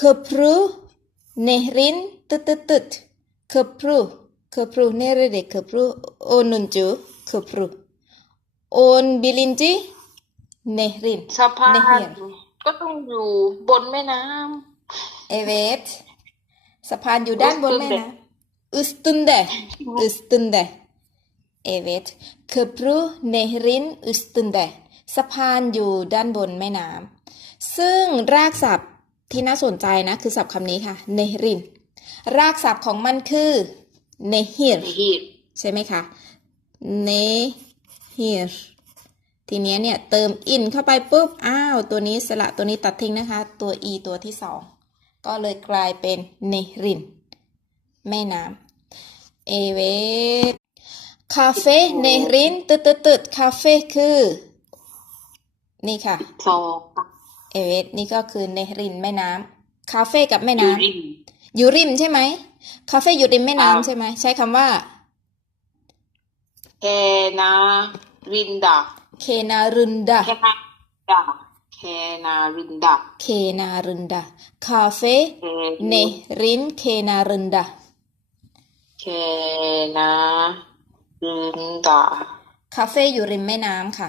köprü nehrin tıt tıt tıt köprü köprü nerede köprü 10. köprü 11. nehrin สะพาน nehir ก็ต้องอยู่บนแม่น้ Evet. สะพานอยู่ด้านบนแม่นะ Üstünde. Üstünde. Evet. Köprü nehrin üstünde. สะพานอยู่ด้านบนแม่น้ำซึ่งรากศัพท์ ที่น่าสนใจนะ คือศัพท์คำนี้ค่ะ nehrin รากศัพท์ของมันคือ nehir ำหีดใช่ไหมคะ nehir ทีเนี้ยเนี่ยเติม in เข้าไปปุ๊บ อ้าว ตัวนี้สระตัวนี้ตัดทิ้งนะคะ ตัว e ตัวที่สองก็เลยกลายเป็น nehrin แม่น้ำเอเวตคาเฟ่ nehrin ตึดตึดตึดคาเฟ่คือ นี่ค่ะสองค่ะ เอเวตนี่ก็คือ nehrin แม่น้ำคาเฟ่กับแม่อยู่น้ำริมอยู่ริมใช่ไหมคาเฟ่อยู่ริมแม่อ่าน้ำใช่ไหมใช้คำว่าแคนารินดาเคนารุนดาแคนาดาแคนารินดาเคนารุนดาคาเฟ่แคเนรินเคนารุนดาแคนารินดาคาเฟ่อยู่ริมแม่น้ำค่ะ